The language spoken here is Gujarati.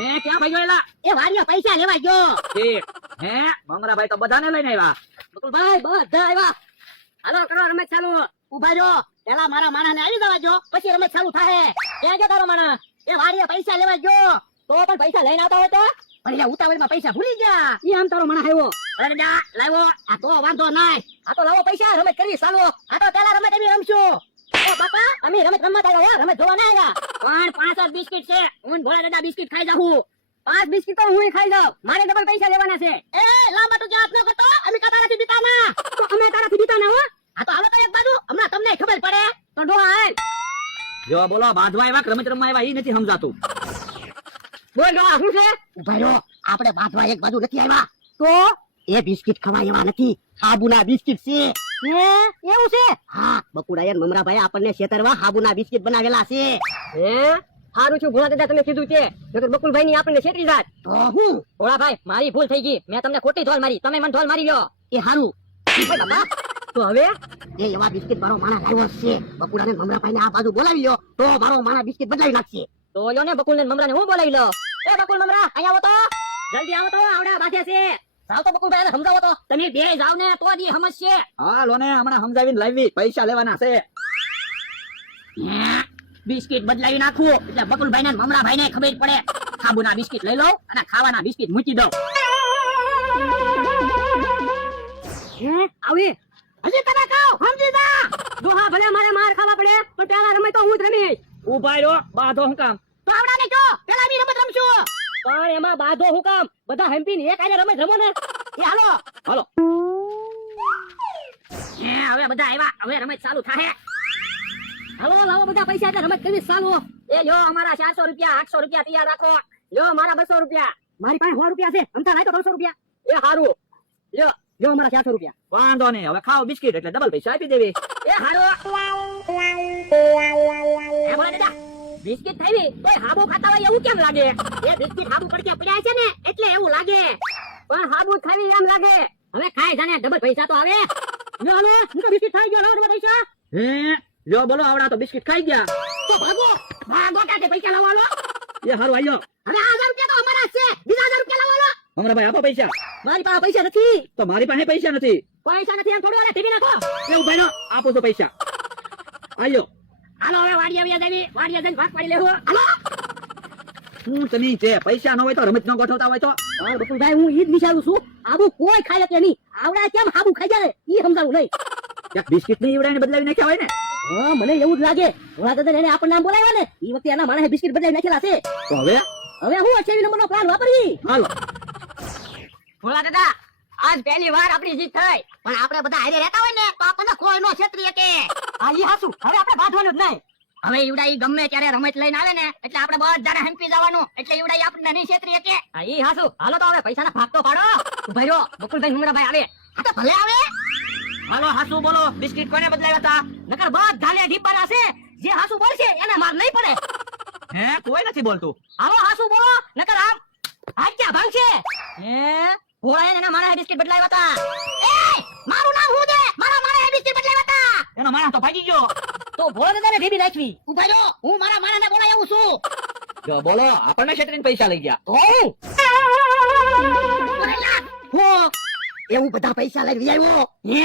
હે ક્યાં ભાઈ ગયેલા? એ વાડીએ પૈસા લેવા ગયો. ઠીક. હે મમરાભાઈ તો બધાને લઈને આવ્યા. બકુલભાઈ બધા આવ્યા. હાલો કરો રમત ચાલુ. ઉભા રહ્યો. પેલા મારા માણસને આવી જવા જો, પછી રમત ચાલુ થાય. ક્યાં ગયો તારો માણસ? એ વાડીએ પૈસા લેવા ગયો. તો પણ પૈસા લઈને આવતા હોય તો? પણ એટલે ઉતાવળમાં પૈસા ભૂલી ગયા. ઈ આમ તારો માણસ આવ્યો. અરે જા લાવ્યો. આ તો વાંધો નહીં. આ તો લાવો પૈસા, રમત કરવી ચાલો. આ તો પેલા રમત એવી રમશું. ઓ બાપા, અમે રમત રમવા આવ્યા, રમત જોવા ના આવ્યા. પણ 5 જ બિસ્કિટ છે. હું ભોળા દાદા બિસ્કિટ ખાઈ જાઉં. 5 બિસ્કિટ તો હું ખાઈ જાઉં. મારે ડબલ પૈસા લેવાના છે. એ લાંબા તું જાત ન કરતો. અમે તારાથી બીતાના. તો અમે તારાથી બીતાના હો. આ તો હાલો તો એક બાજુ. હમણાં તમને ખબર પડે. તો ડોહા હાલ. જો બોલો બાંધવા આવ્યા કે રમત રમવા આવ્યા ઈ નથી સમજાતું. બોલ ડોહા શું છે? ઉભા રહ્યો. આપણે બાંધવા એક બાજુ નથી આવ્યા. તો એ બિસ્કિટ ખવાય એવા નથી. હાબુના બિસ્કિટ છે. હે એવું છે? હા, બકુડાયન મમરાભાઈ આપણને છેતરવા હાબુના બિસ્કિટ બનાવેલા છે. હે હારું છું ભોળા દાદા તમે કીધું છે. નકર બકુલભાઈ ની આપણને છેતરી જાત. તો હું ભોળાભાઈ મારી ભૂલ થઈ ગઈ. મેં તમને ખોટી ઢોલ મારી, તમે મને ઢોલ મારી લ્યો. એ હારું. બાબા તો હવે એ એવા બિસ્કિટ મારો માણા લાવ્યો છે. બકુડાને મમરાભાઈ ને આ બાજુ બોલાવી લ્યો તો મારો માણા બિસ્કિટ બદલાવી નાખશે. તો લ્યો ને બકુલ ને મમરાને હું બોલાવી લો. એ બકુલ મમરા અહીંયા આવો તો. જલ્દી આવો તો, આવડા બાધ્યા છે. જાવ તો બકુલભાઈ ને સમજાવો તો. તમે બે જાવ ને તો જ સમજશે. હા લો ને હમણાં સમજાવીને લાવી, પૈસા લેવાના છે. બિસ્કિટ બદલાવી નાખવું એટલે બકુલભાઈ ને મમરાભાઈ ને ખબર પડે. સાબુના બિસ્કિટ લઈ લો અને ખાવાના બિસ્કિટ મૂકી દો. આવી હજી તમે કહો સમજી જા. દોહા ભલે મારે માર ખાવા પડે પણ પેલા રમે તો હું જ રમીશ. ઉભા રહ્યો, બાંધો હું કામ? તો આવડાને જો પેલા બી રમત રમશું. પણ એમાં બાધો હું કામ? બધા હંપીને એક આને રમત રમો ને. એ હાલો હાલો. હવે બધા આવ્યા, હવે રમત ચાલુ થાય. હાલો લાવો બધા પૈસા એટલે રમત કરવી ચાલુ. એ લ્યો અમારા 400 રૂપિયા, 800 રૂપિયા તૈયાર રાખો. લ્યો મારા 200 રૂપિયા. મારી પાસે 100 રૂપિયા છે. અમથા લાય તો 300 રૂપિયા. એ હારું. લ્યો લ્યો અમારા 400 રૂપિયા. વાંધો નહીં, હવે ખાઓ બિસ્કિટ એટલે ડબલ પૈસા આપી દેવી. એ હારું. એ બોલે દાદા બિસ્કિટ ખાવી તોય હાબુ ખાતા હોય એવું કેમ લાગે? એ બિસ્કિટ હાબુ પડકે પડ્યા છે ને એટલે એવું લાગે. પણ હાબુ ખાવી એમ લાગે. હવે ખાય જાને ડબલ પૈસા તો આવે. લ્યો હાલો હું તો બિસ્કિટ ખાઈ ગયો. લાવો પૈસા. હે લ્યો બોલો આવડા તો બિસ્કિટ ખાઈ ગયા. તો ભાગો ભાગો કાતે પૈસા લાવો લો. એ હારું આયો. હવે 1000 રૂપિયા તો અમારા છે. બીજા 1000 રૂપિયા લાવો લો. મમરાભાઈ આપો પૈસા. મારી પાસે પૈસા નથી. તો મારી પાસે પૈસા નથી. પૈસા નથી એમ થોડું આને ટીવી નાખો. એવું ભાઈ આપો તો પૈસા. આયો. હાલો હવે વાડિયા વ્યા દેવી. વાડિયા જઈને ભાગ પાડી લેવો. હાલો હું તની છે પૈસા ન હોય તો રમત ન ગોઠવતા હોય તો. હા બકુલભાઈ હું ઈ જ વિચારું છું. આબુ કોઈ ખાય કે નહીં. આવડા કેમ હાબુ ખાઈ જાય ઈ સમજાવું નહીં. ક્યાંક બિસ્કિટ ની ઈવડાઈને બદલાવી નાખ્યા હોય ને. હા મને એવું જ લાગે. ભોળા દાદા એને આપણને નામ બોલાવ્યા ને ઈ વખતે એના માણસે બિસ્કિટ બદલાવી નાખેલા છે. તો હવે હું 28 નંબરનો પ્લાન વાપરી. હાલો. ભોળા દાદા આજ પહેલી વાર આપણી જીત થઈ. પણ આપણે બધા હારે રહેતા હોય ને તો આપણને કોઈ નો છેતરી કે. આ ઈ હાસુ હવે આપણે બાંધવાનું જ નહીં. હવે ઈવડા ઈ ગમે ત્યારે રમત લઈને આવે ને એટલે આપણે બધાને હંપી જવાનું. એટલે ઈવડા ઈ આપણને નહીં છેતરી કે. આ ઈ હાસુ હાલો તો હવે પૈસાના ભાગ તો પાડો. ઉભા રહ્યો બકુલભાઈ મુમરાભાઈ આવે. આ તો ભલે આવે. હાલો હાસુ બોલો બિસ્કિટ કોને બદલાવ્યા હતા? નકર બધાને ઢીપાના છે. જે હાસુ બોલશે એને માર નહીં પડે. હે કોઈ નથી બોલતું. હાલો હાસુ બોલો નકર આમ હાચ્યા ભાંગશે. હે ભોળા એના મારા બિસ્કિટ બદલાવ્યા હતા. એ મારું નામ હું છે? મારા મારા બિસ્કિટ બદલાવ્યા હતા. એનો માણસ તો ભાગી ગયો. તો ભોળા દાદાને ઢીબી નાખવી. ઉભા જો હું મારા મારાને બોલાય આવું છું. જો બોલો આપણને છેતરીને પૈસા લઈ ગયા. હો એવું બધા પૈસા લઈ આવ્યો. હે